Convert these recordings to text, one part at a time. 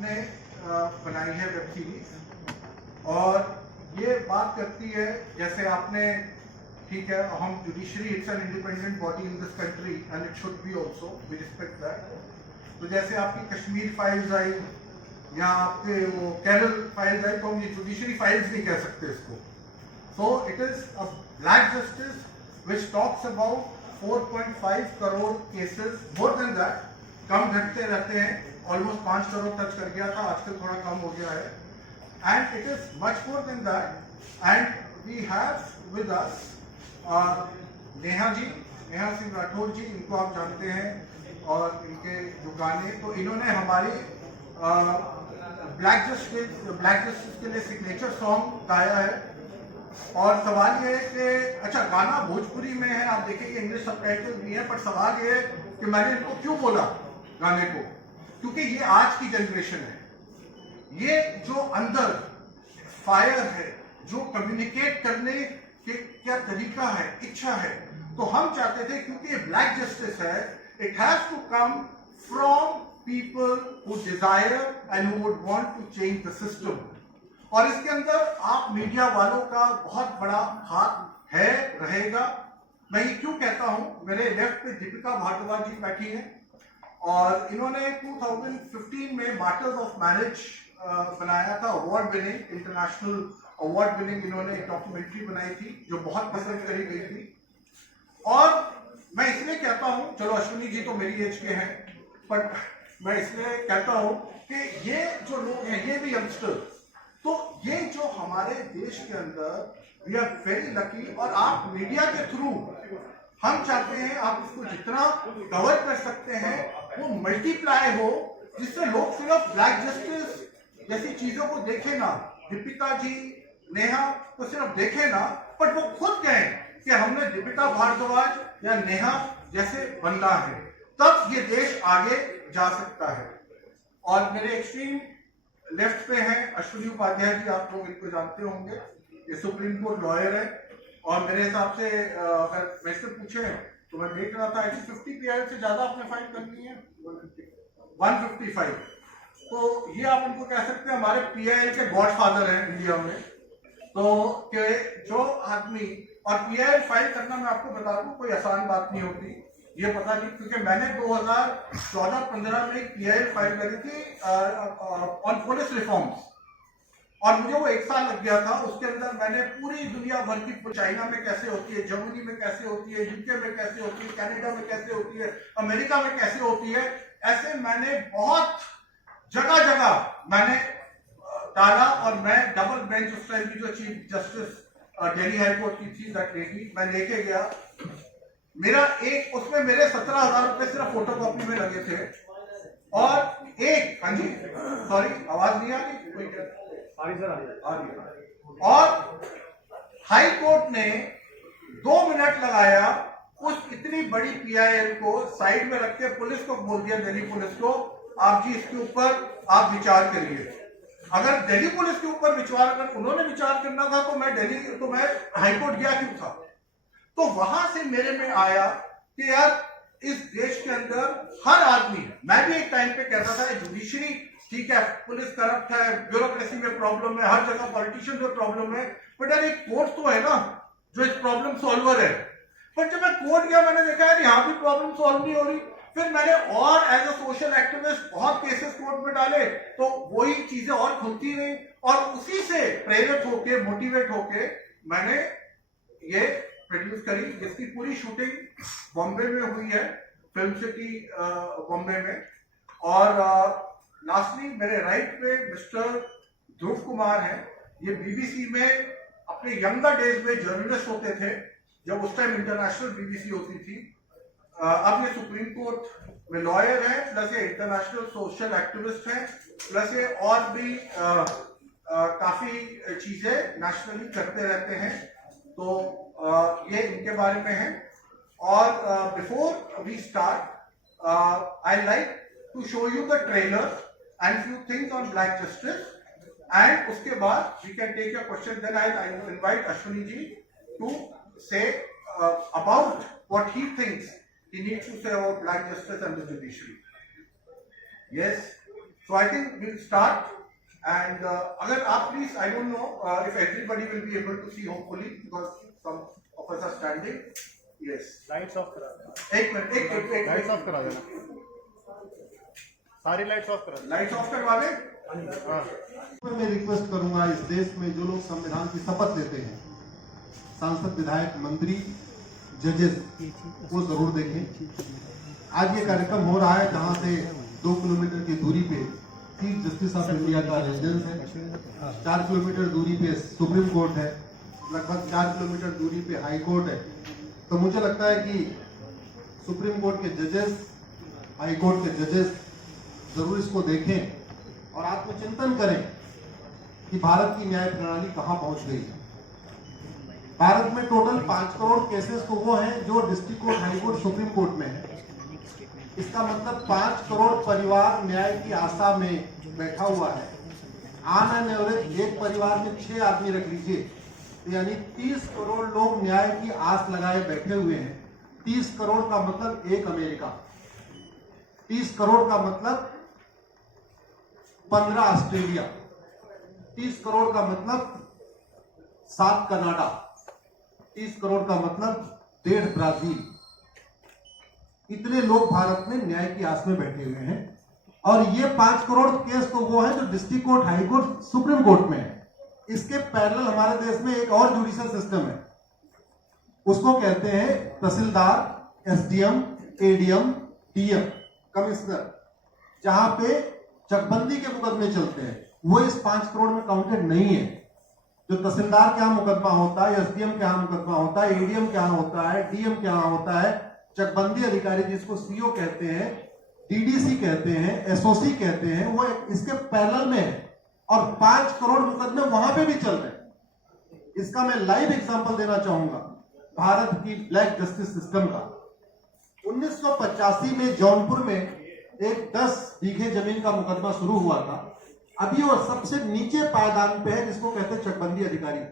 हमने बनाई है वेब सीरीज, और ये बात करती है, जैसे आपने, ठीक है, हम judiciary it's an independent body in this country and it should be also, we respect that. तो जैसे आपकी कश्मीर फाइल्स आई या आपके वो केरल फाइल्स आई, तो हम ये जुडिशरी फाइल्स नहीं कह सकते इसको। So it is a black justice which talks about 4.5 crore cases, more than that, कम घटते रहते हैं, ऑलमोस्ट 5 करोड़ टच कर गया था, आजकल थोड़ा कम हो गया है, and it is much more than that. And we have with us Neha Singh Rathore ji, इनको आप जानते हैं, और इनके जो गाने, तो इन्होंने हमारी ब्लैक जस्टिस के लिए सिग्नेचर सॉन्ग गाया है। और सवाल ये है कि अच्छा, गाना भोजपुरी में है, आप देखेंगे इंग्लिश सबटाइटल भी है, पर सवाल ये है कि मैंने इनको क्यों बोला गाने को, क्योंकि ये आज की जनरेशन है, ये जो अंदर फायर है, जो कम्युनिकेट करने के क्या तरीका है, इच्छा है, तो हम चाहते थे, क्योंकि ये ब्लैक जस्टिस है, it has to come from people who desire and who would want to change the system. और इसके अंदर आप मीडिया वालों का बहुत बड़ा हाथ है, रहेगा। मैं ये क्यों कहता हूं, मेरे लेफ्ट पे दीपिका भारद्वाज जी बैठी हैं, और इन्होंने 2015 में मार्टर्स ऑफ मैरिज बनाया था, award winning, international award winning, इन्होंने एक डॉक्यूमेंट्री बनाई थी जो बहुत पसंद करी गई थी। और मैं इसलिए कहता हूं, चलो अश्विनी जी तो मेरी एज के हैं, बट मैं इसलिए कहता हूं कि ये जो लोग हैं, ये भी यंगस्टर्स, तो ये जो हमारे देश के अंदर, वी आर वेरी लकी, और आप मीडिया के थ्रू, हम चाहते हैं आप इसको जितना कवर कर सकते हैं वो मल्टीप्लाई हो, जिससे लोग सिर्फ ब्लैक जस्टिस जैसी चीजों को देखें ना, दीपिका जी, नेहा को सिर्फ देखें ना, पर वो खुद कहें कि हमने दीपिका भारद्वाज या नेहा जैसे बनना है, तब ये देश आगे जा सकता है। और मेरे एक्सट्रीम लेफ्ट पे हैं अश्विनी उपाध्याय जी, आप लोग इनको जानते होंगे, ये सुप्रीम कोर्ट लॉयर है, और मेरे हिसाब से अगर मेरे से पूछे तो मैं देख रहा था 50 पीआई से ज्यादा आपने फाइल करनी है, 155। तो ये आप उनको कह सकते हैं हमारे पीआईएल के गॉडफादर हैं इंडिया में। तो कि जो आदमी, और पीआईएल फाइल करना, मैं आपको बता दूं, कोई आसान बात नहीं होती, ये पता नहीं, क्योंकि मैंने 2014-15 में पीआईएल फाइल करी थी ऑन पुलिस रिफॉर्म्स, और मुझे वो 1 साल लग गया था। उसके अंदर मैंने पूरी दुनिया भर की, चाइना में कैसे होती है, जर्मनी में कैसे होती है, यूके में कैसे होती है, कनाडा में कैसे होती है, अमेरिका में कैसे होती है, ऐसे मैंने बहुत जगह जगह मैंने डाला। और मैं डबल बेंच, उस टाइम की जो चीफ जस्टिस दिल्ली हाईकोर्ट की थी, दैट लेडी, मैं लेके गया, मेरा एक, उसमें मेरे 17,000 रुपए सिर्फ फोटोकॉपी में लगे थे, और एक, हाँ जी सॉरी आवाज नहीं आ रही, और हाई कोर्ट ने 2 मिनट लगाया, उस इतनी बड़ी पीआईएल को साइड में रख के पुलिस को बोल दिया, दिल्ली पुलिस को, आप जी इसके ऊपर आप विचार करिए। अगर दिल्ली पुलिस के ऊपर विचार, अगर उन्होंने विचार करना था, तो मैं हाईकोर्ट गया क्यों था। तो वहां से मेरे में आया कि यार इस देश के अंदर हर आदमी, मैं भी एक टाइम पे कहता था जुडिशरी ठीक है, पुलिस करप्ट है, ब्यूरोक्रेसी में प्रॉब्लम है, हर जगह पॉलिटिशियन में प्रॉब्लम है, बट यार एक कोर्ट तो है ना जो इस प्रॉब्लम सॉल्वर है। पर जब मैं कोर्ट गया, मैंने देखा यार यहाँ भी प्रॉब्लम सॉल्व नहीं हो रही। फिर मैंने और एज अ सोशल एक्टिविस्ट बहुत केसेस कोर्ट में डाले, तो वही चीजें और खुलती नहीं, और उसी से प्रेरित होके, मोटिवेट होके मैंने ये प्रोड्यूस करी, जिसकी पूरी शूटिंग बॉम्बे में हुई है, फिल्म सिटी बॉम्बे में। और लास्टली मेरे राइट पे मिस्टर ध्रुव कुमार हैं, ये बीबीसी में अपने यंगर डेज में जर्नलिस्ट होते थे, जब उस टाइम इंटरनेशनल बीबीसी होती थी। अब ये सुप्रीम कोर्ट में लॉयर हैं, प्लस ये इंटरनेशनल सोशल एक्टिविस्ट हैं, प्लस ये और भी काफी चीजें नेशनली करते रहते हैं। तो ये इनके बारे में है। और before we start, I like to show you the trailer and few things on black justice, and उसके बाद we can take your question. Then I invite Ashwini ji to say about what he thinks he needs to say about black justice and the judiciary. Yes. So I think we'll start. And अगर आप please, I don't know if everybody will be able to see, hopefully, because some of us are standing. Yes. Lights off करा देना, एक minute, एक lights off करा देना, सारी lights off करा देना। लाइट्स ऑफ करवा दें। हाँ। मैं रिक्वेस्ट करूंगा, इस देश में जो लोग संविधान की शपथ लेते हैं, सांसद, विधायक, मंत्री, जजेस, वो जरूर देखें। आज ये कार्यक्रम हो रहा है जहां से 2 किलोमीटर की दूरी पे चीफ जस्टिस ऑफ इंडिया का रेजिडेंस है, 4 किलोमीटर दूरी पे सुप्रीम कोर्ट है, लगभग 4 किलोमीटर दूरी पे हाई कोर्ट है। तो मुझे लगता है कि सुप्रीम कोर्ट के जजेस, हाई कोर्ट के जजेस जरूर इसको देखें और आत्मचिंतन करें कि भारत की न्याय प्रणाली कहां पहुंच गई है। भारत में टोटल 5 करोड़ केसेस तो वो हैं जो district court, high court, supreme court में है। इसका मतलब 5 करोड़ परिवार न्याय की आशा में बैठा हुआ है। ऑन एन एवरेज एक परिवार में 6 आदमी रख लीजिए, तो यानी 30 करोड़ लोग न्याय की आस लगाए बैठे हुए हैं। 30 करोड़ का मतलब एक अमेरिका, 30 करोड़ का मतलब 15 ऑस्ट्रेलिया, 30 करोड़ का मतलब 7 कनाडा, 30 करोड़ का मतलब 1.5 ब्राजील। इतने लोग भारत में न्याय की आस में बैठे हुए हैं। और ये 5 करोड़ केस तो वो है जो district court, high court, supreme court में है। इसके पैरेलल हमारे देश में एक और जुडिशियल सिस्टम है, उसको कहते हैं तहसीलदार, एसडीएम, एडीएम, डीएम, कमिश्नर, जहां पे चकबंदी के मुकदमे चलते हैं। वो इस 5 करोड़ में काउंटेड नहीं है। जो तहसीलदार के यहाँ मुकदमा होता है, एसडीएम के यहाँ मुकदमा होता है, एडीएम के यहाँ होता है, डीएम के यहाँ होता है, चकबंदी अधिकारी जिसको सीओ कहते हैं, डीडीसी कहते हैं, एसओसी कहते हैं, वो इसके पैरेलल में है। और 5 करोड़ मुकदमे वहां पे भी चल रहे हैं। इसका मैं लाइव एग्जांपल देना चाहूंगा भारत की ब्लैक जस्टिस सिस्टम का। 1985 में जौनपुर में एक 10 बीघे जमीन का मुकदमा शुरू हुआ था। अभी वो सबसे नीचे पायदान पे है, जिसको कहते हैं चकबंदी अधिकारी।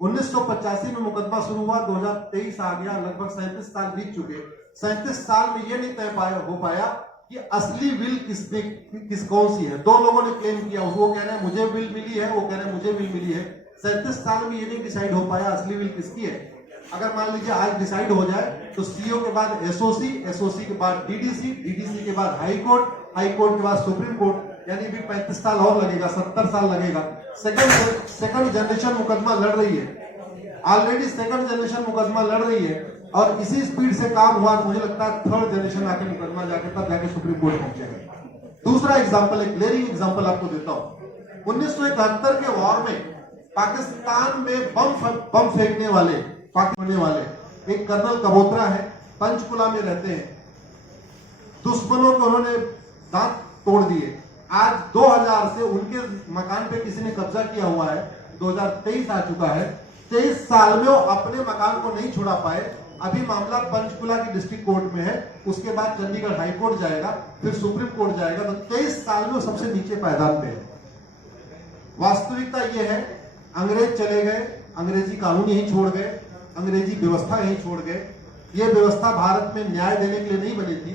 1985 में मुकदमा शुरू हुआ, 2023 आ गया, लगभग 37 साल बीत चुके। 37 साल में यह नहीं तय हो पाया कि असली विल किस कौन सी है। 2 लोगों ने क्लेम किया, वो कह रहे हैं मुझे विल मिली है, वो कह रहे हैं मुझे विल मिली है। 37 साल में ये नहीं डिसाइड हो पाया असली विल किसकी है। अगर मान लीजिए आज डिसाइड हो जाए तो सीओ के बाद एसओसी, एसओसी के बाद डीडीसी, डीडीसी के बाद हाई कोर्ट, हाई कोर्ट के बाद सुप्रीम कोर्ट, यानी भी 35 साल और लगेगा, 70 साल लगेगा। सेकंड जनरेशन मुकदमा लड़ रही है, ऑलरेडी सेकंड जनरेशन मुकदमा लड़ रही है। और इसी स्पीड से काम हुआ तो मुझे लगता है थर्ड जनरेशन आके मुकदमा जाके तब जाके सुप्रीम कोर्ट पहुंचेगा। दूसरा एग्जांपल, एक ग्लेरिंग एग्जांपल आपको देता हूं। 1971 के वॉर में पाकिस्तान में बम फेंकने वाले एक कर्नल कबोत्रा है, पंचकुला में रहते हैं। दुश्मनों को उन्होंने दांत तोड़ दिए। आज 2000 से उनके मकान पे किसी ने कब्जा किया हुआ है। 2023 आ चुका है, 23 साल में वो अपने मकान को नहीं छुड़ा पाए। अभी मामला पंचकुला की डिस्ट्रिक्ट कोर्ट में है, उसके बाद चंडीगढ़ हाई कोर्ट जाएगा, फिर सुप्रीम कोर्ट जाएगा। तो 23 साल में वो सबसे नीचे पायदान पे है। वास्तविकता ये है, अंग्रेज चले गए, अंग्रेजी कानून यही छोड़ गए, अंग्रेजी व्यवस्था यही छोड़ गए। ये व्यवस्था भारत में न्याय देने के लिए नहीं बनी थी।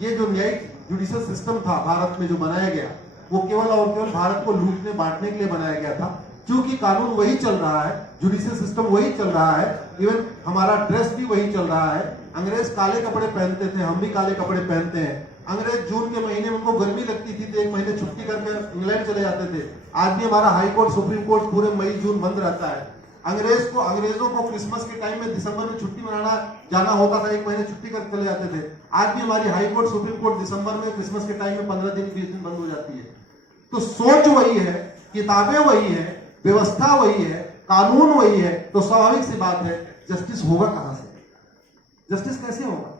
ये जो न्यायिक जुडिशियल सिस्टम था भारत में जो बनाया गया, वो केवल और केवल भारत को लूटने बांटने के लिए बनाया गया था। क्योंकि कानून वही चल रहा है, जुडिशियल सिस्टम वही चल रहा है, इवन हमारा ड्रेस भी वही चल रहा है। अंग्रेज काले कपड़े पहनते थे, हम भी काले कपड़े पहनते हैं। अंग्रेज जून के महीने में उनको गर्मी लगती थी तो 1 महीने छुट्टी करके इंग्लैंड चले जाते थे। आज भी हमारा हाई कोर्ट, सुप्रीम कोर्ट पूरे मई जून बंद रहता है। अंग्रेजों को क्रिसमस के टाइम में दिसंबर में छुट्टी मनाना जाना होता था, 1 महीने छुट्टी करके चले जाते थे। आज भी हमारी हाई कोर्ट, सुप्रीम कोर्ट दिसंबर में, क्रिसमस के टाइम में 15 दिन 20 दिन बंद हो जाती है। तो सोच वही है, किताबें वही है, व्यवस्था वही है, कानून वही है। तो स्वाभाविक सी बात है, जस्टिस होगा कहां से? जस्टिस कैसे होगा?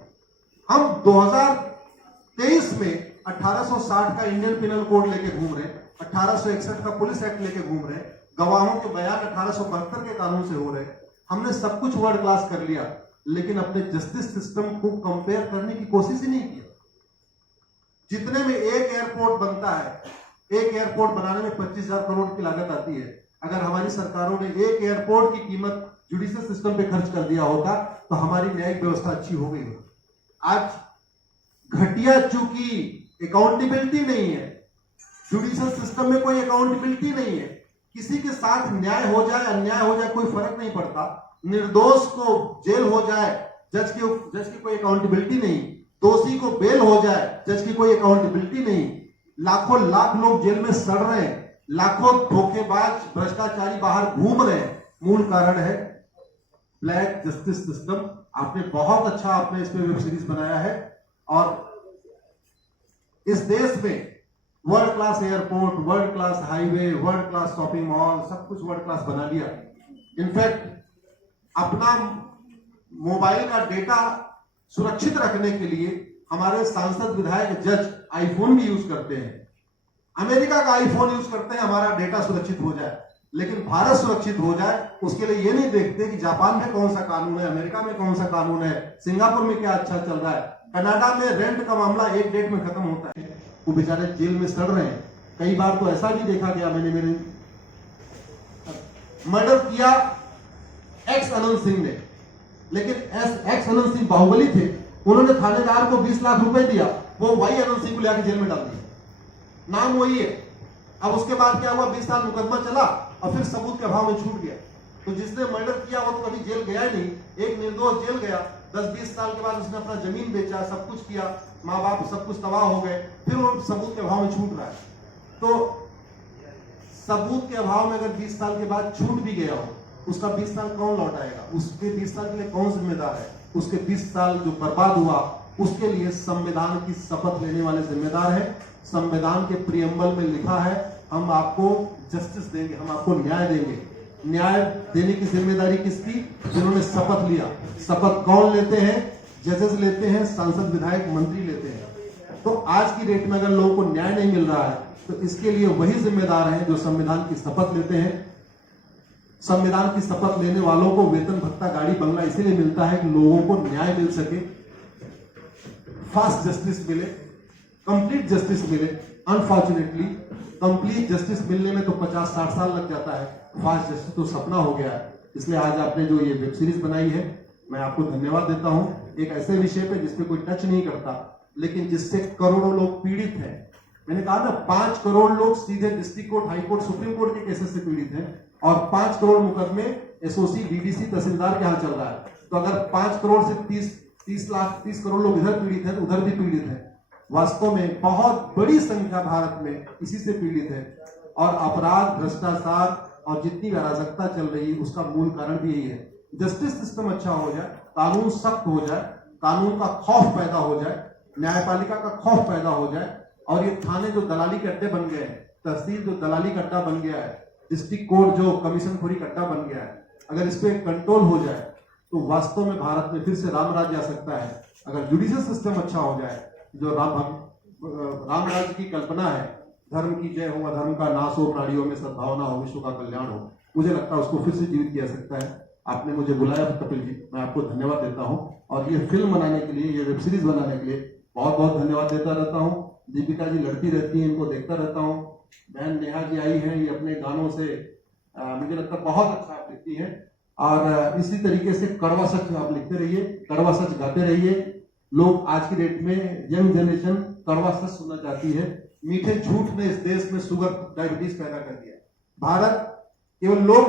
हम 2023 में 1860 का इंडियन पिनल कोड लेके घूम रहे, 1861 का पुलिस एक्ट लेके घूम रहे, गवाहों के बयान 1872 के कानून से हो रहे। हमने सब कुछ वर्ल्ड क्लास कर लिया, लेकिन अपने जस्टिस सिस्टम को कंपेयर करने की कोशिश ही नहीं की। जितने में एक एयरपोर्ट बनता है, एक एयरपोर्ट बनाने में 25,000 करोड़ की लागत आती है। अगर हमारी सरकारों ने एक एयरपोर्ट की कीमत जुडिशियल सिस्टम पे खर्च कर दिया होता तो हमारी न्यायिक व्यवस्था अच्छी हो गई होती। आज घटिया, चूंकि अकाउंटेबिलिटी नहीं है, जुडिशियल सिस्टम में कोई अकाउंटेबिलिटी नहीं है, किसी के साथ न्याय हो जाए अन्याय हो जाए कोई फर्क नहीं पड़ता, निर्दोष को जेल हो जाए जज की कोई अकाउंटेबिलिटी नहीं, दोषी को बेल हो जाए जज की कोई अकाउंटेबिलिटी नहीं, लाखों लाख लोग जेल में सड़ रहे हैं, लाखों धोखेबाज भ्रष्टाचारी बाहर घूम रहे हैं, मूल कारण है ब्लैक जस्टिस सिस्टम। आपने बहुत अच्छा आपने इस पे वेब सीरीज बनाया है और इस देश में world class airport, world class highway, world class shopping mall, सब कुछ वर्ल्ड क्लास बना लिया। इनफैक्ट अपना मोबाइल का डेटा सुरक्षित रखने के लिए हमारे सांसद विधायक जज आईफोन भी यूज करते हैं, अमेरिका का आईफोन यूज करते हैं हमारा डेटा सुरक्षित हो जाए, लेकिन भारत सुरक्षित हो जाए उसके लिए ये नहीं देखते कि जापान में कौन सा कानून है, अमेरिका में कौन सा कानून है, सिंगापुर में क्या अच्छा चल रहा है, कनाडा में रेंट का मामला एक डेट में खत्म होता है, वो बेचारे जेल में सड़ रहे हैं। कई बार तो ऐसा भी देखा गया, मैंने मेरे मर्डर किया एक्स अनंत सिंह ने, लेकिन एक्स अनंत सिंह बाहुबली थे, उन्होंने थानेदार को 20 लाख रुपए दिया, वो वाई अनंत सिंह को लेकर जेल में डाल दिया, नाम वही है। अब उसके बाद क्या हुआ, 20 साल मुकदमा चला और फिर सबूत के अभाव में छूट गया। तो जिसने मर्डर किया वो तो कभी जेल गया ही नहीं, एक निर्दोष जेल गया, 10-20 साल के बाद उसने अपना जमीन बेचा, सब कुछ किया, माँ बाप सब कुछ तबाह हो गए, फिर वो सबूत के अभाव में छूट रहा है। तो सबूत के अभाव में अगर 20 साल के बाद छूट भी गया हो, उसका 20 साल कौन लौटाएगा, उसके 20 साल के लिए कौन जिम्मेदार है, उसके 20 साल जो बर्बाद हुआ उसके लिए संविधान की शपथ लेने वाले जिम्मेदार है। संविधान के प्रियम्बल में लिखा है हम आपको जस्टिस देंगे, हम आपको न्याय देंगे। न्याय देने की जिम्मेदारी किसकी, जिन्होंने शपथ लिया। शपथ कौन लेते हैं, जजेस लेते हैं, सांसद विधायक मंत्री लेते हैं। तो आज की डेट में अगर लोगों को न्याय नहीं मिल रहा है तो इसके लिए वही जिम्मेदार हैं जो संविधान की शपथ लेते हैं। संविधान की शपथ लेने वालों को वेतन भत्ता गाड़ी बंगला इसीलिए मिलता है कि लोगों को न्याय मिल सके, फास्ट जस्टिस मिले, कंप्लीट जस्टिस मिले। अनफॉर्चुनेटली कंप्लीट जस्टिस मिलने में तो 50-60 साल लग जाता है, फास्ट जस्टिस तो सपना हो गया है। इसलिए आज आपने जो ये वेब सीरीज बनाई है मैं आपको धन्यवाद देता हूं, एक ऐसे विषय पे जिसपे कोई टच नहीं करता लेकिन जिससे करोड़ों लोग पीड़ित हैं। मैंने कहा ना 5 करोड़ लोग सीधे district court, high court, supreme court के केसेस से पीड़ित हैं और 5 करोड़ मुकदमे एसओसी, डीडीसी, तहसीलदार के यहाँ चल रहा है। तो अगर 5 करोड़ से 30 करोड़ लोग इधर पीड़ित हैं तो उधर भी पीड़ित है। वास्तव में बहुत बड़ी संख्या भारत में इसी से पीड़ित है और अपराध, भ्रष्टाचार और जितनी अराजकता चल रही है उसका मूल कारण भी यही है। जस्टिस सिस्टम अच्छा हो जाए, कानून सख्त हो जाए, कानून का खौफ पैदा हो जाए, न्यायपालिका का खौफ पैदा हो जाए और ये थाने जो दलाली के अड्डे बन गए हैं, तहसील जो दलाली का अड्डा बन गया है, डिस्ट्रिक्ट कोर्ट जो कमीशन खोरी का अड्डा बन गया है, अगर इस पे कंट्रोल हो जाए तो वास्तव में भारत में फिर से राम राज्य आ सकता है। अगर जुडिशियल सिस्टम अच्छा हो जाए, जो राम राज्य की कल्पना है, धर्म की जय हो, अधर्म का नाश हो, प्राणियों में सद्भावना हो, विश्व का कल्याण हो, मुझे लगता है उसको फिर से जीवित किया सकता है। आपने मुझे बुलाया कपिल जी, मैं आपको धन्यवाद देता हूं और ये फिल्म बनाने के लिए, ये वेब सीरीज बनाने के लिए बहुत बहुत धन्यवाद देता रहता हूं। दीपिका जी लड़ती रहती हैं, इनको देखता रहता हूं। बहन नेहा जी आई हैं, ये अपने गानों से मुझे लगता है बहुत अच्छा आप लिखती हैं और इसी तरीके से कड़वा सच आप लिखते रहिए, कड़वा सच गाते रहिए। लोग आज की डेट में यंग जनरेशन कड़वा सच सुनना चाहती है। मीठे झूठ ने इस देश में शुगर, डायबिटीज पैदा कर दिया। भारत केवल लोग